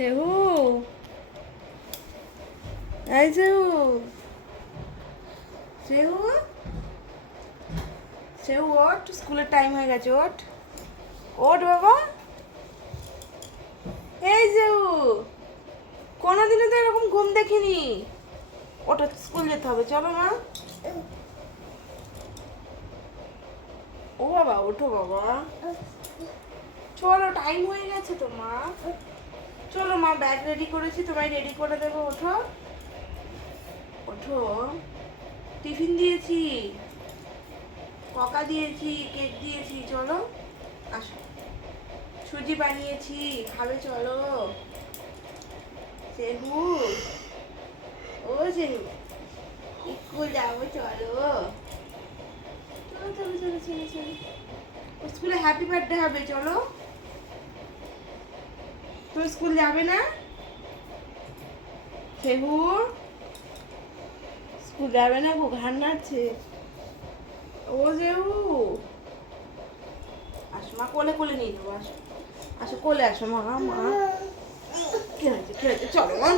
সেহু এই সেহু সেহু সেহু ওঠ, স্কুলের টাইম হয়ে গেছে, ওঠ। ওঠ বাবা। এই সেহু কোনোদিনও তো এরকম ঘুম দেখিনি। ওটা স্কুল যেতে হবে, চলো মা। ও বাবা, ওঠো বাবা। চলো টাইম হয়ে গেছে তো মা। চলো মা ব্যাগ রেডি করেছি, তোমায় রেডি করে দেবো, ওঠো। ওঠো। টিফিন দিয়েছি ককা দিয়েছি কেক দিয়েছি, চলো। আসো। সুজি বানিয়েছি, খাবে, চলো। সেহু। ও সেহু। স্কুল যাব, চলো। চলো চলো চলো চলো চলো। স্কুলে হ্যাপি বার্থডে হবে, চলো। তুমি স্কুল যাবে না? সেহু স্কুল যাবে না গো ঘান ও সেহু আসো মা, কোলে কোলে নিয়ে আসো। আসো, কোলে আসো মা মা। চলো, মা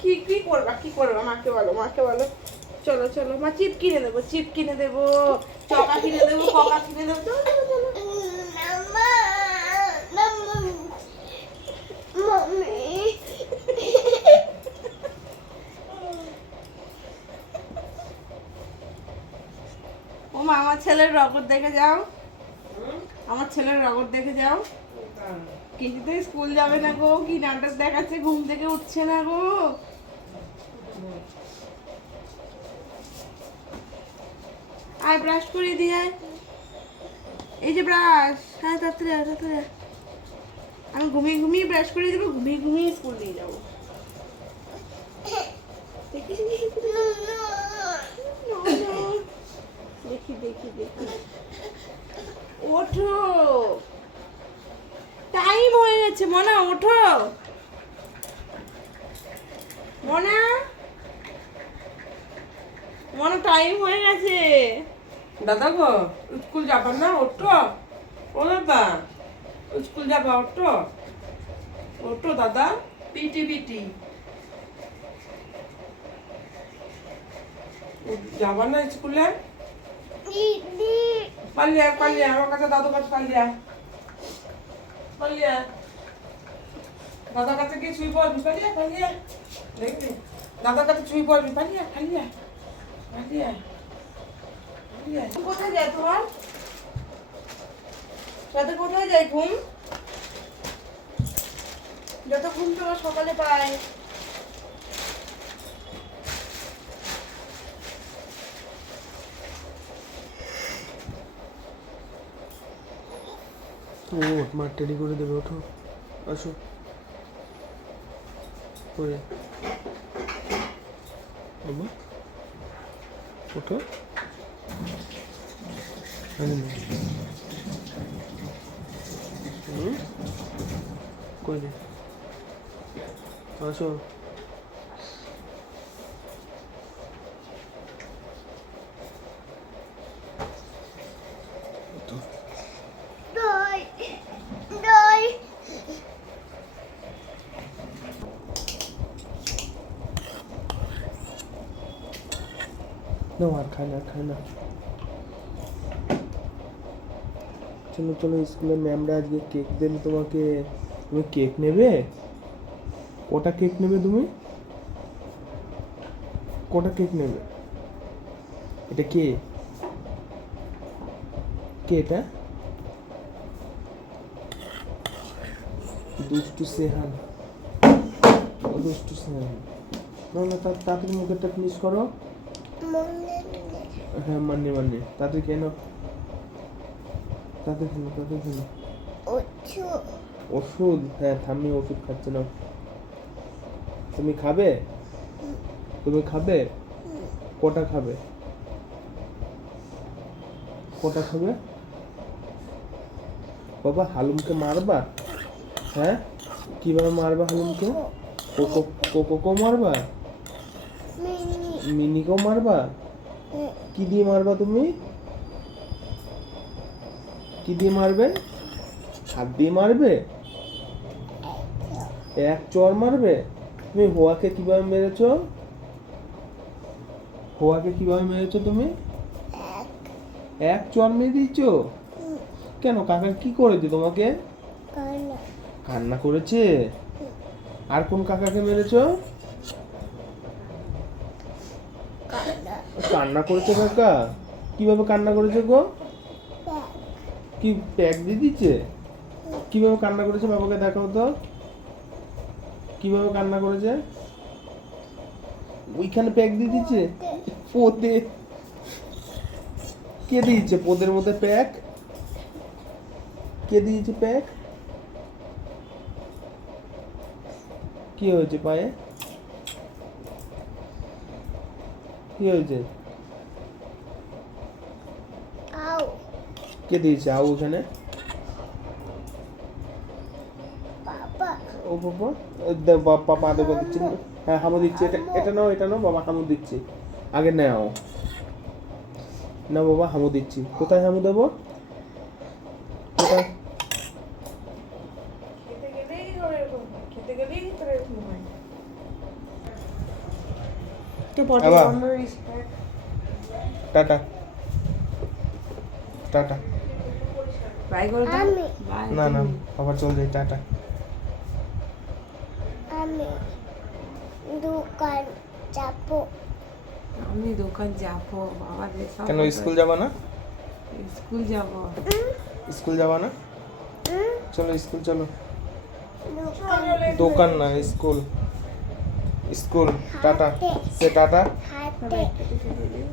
কি কি করবা কি করবা? মাকে বলো মাকে বলো। চলো চলো, মা চিপ কিনে দেবো চিপ কিনে দেবো, চকা কিনে দেবো কিনে দেবো চলো চলো চলো ও মা আমার ছেলের রগর দেখে যাও। আমার ছেলের রগর দেখে যাও। কিছুতে স্কুল যাবে না গো কি নাটক দেখাচ্ছে ঘুম থেকে উঠছে না গো। আয় ব্রাশ করিয়ে দিয়ে এই যে ব্রাশ হ্যাঁ তাড়াতাড়ি আয়, তাড়াতাড়ি আমি ঘুমিয়ে ঘুমিয়ে ব্রাশ করে দেবো ঘুমিয়ে ঘুমিয়ে স্কুল নিয়ে যাব দেখি দেখি দেখি দেখি দেখি দেখি ওঠো। টাইম হয়ে গেছে, মনা, ওঠো। মনা? মনা টাইম হয়ে গেছে। দাদা গো, স্কুল যাবার না? ওঠো। ও দাদা, স্কুল যাবা, ওঠো। ওঠো দাদা, পিটি পিটি। যাবা না স্কুলে? পালিয়া পালিয়া, আমার কাছে দাদু কাছে পালিয়া। পালিয়া। দাদার কাছে গিয়ে ছুঁই পড়বি, পালিয়া পালিয়া। দেখবি? দাদার কাছে ছুঁই পড়বি, পালিয়া পালিয়া পালিয়া কোথায় যায় তোমার? রাতে কোথায় যায় ঘুম? যত ঘুম তোমার সকালে পায়। ও মাঠ রেডি করে দেবে, ওঠো। আসো। করে বাবা। ওঠো। আরে না। হুম। কই রে? আসো। না আর খায় না খায় না। চলো চলো স্কুলে ম্যামরা আজকে কেক দেন তোমাকে। তুমি কেক নেবে? কটা কেক নেবে তুমি? কটা কেক নেবে? এটা কে? কে এটা? দুষ্টু সেহান। দুষ্টু সেহান। না না তাড়াতাড়ি মুখেরটা ফিনিশ করো। হ্যাঁ মানে মানে তাদের কেন? তাদের কেন তাদের কেন ওষুধ? হ্যাঁ থামি ওষুধ খাচ্ছে না। তুমি খাবে? তুমি খাবে? কটা খাবে? কটা খাবে? বাবা, হালুমকে মারবা? হ্যাঁ? কীভাবে মারবা হালুমকে? কোকো, কোকোকেও মারবা? মিনিকেও মারবা? কি দিয়ে মারবা তুমি? কি দিয়ে মারবে? হাত দিয়ে মারবে? এক চর মারবে? তুমি হোয়াকে কীভাবে মেরেছো? হোয়াকে কীভাবে মেরেছো তুমি? এক। চর মেরে দিচ্ছ কেন কাকা কি করেছে তোমাকে? কান্না করেছে? আর কোন কাকাকে মেরেছো? কান্না করেছে কাকা? কীভাবে কান্না করেছে গো? কি প্যাক দিয়ে দিচ্ছে কীভাবে কান্না করেছে বাবাকে দেখাও তো। কীভাবে কান্না করেছে? ওইখানে প্যাক দিয়ে দিচ্ছে পোদে। কে দিয়েছে? পোদের মধ্যে প্যাক কে দিয়েছে প্যাক কি হয়েছে পায়ে? কি হয়েছে? কে দিয়েছে? আউ ওখানে? ও বাবা? ও দে- বা- দেবো দিচ্ছে। হ্যাঁ হামু দিচ্ছে। এটা এটা নাও এটা নাও বাবা হামু দিচ্ছি। আগে নাও। না বাবা হামু দিচ্ছি। কোথায় হামু দেবো? কোথায় খেতে গেলেই করে এরকম হয়। খেতে গেলেই তোর এরকম হয় তো পটি আবার? বন্ধ হয়ে গেছে। টাটা। টাটা। বাই করে দাও না না আবার চল যাই টাটা। আমি দোকান যাব। আমি দোকান যাব বাবা কেন স্কুল যাবা না? স্কুল যাব। স্কুল যাবা না? হুম? চলো স্কুল চলো। দোকান না স্কুল। স্কুল টাটা সে টাটা হাতে কেটে ফেলে দিও।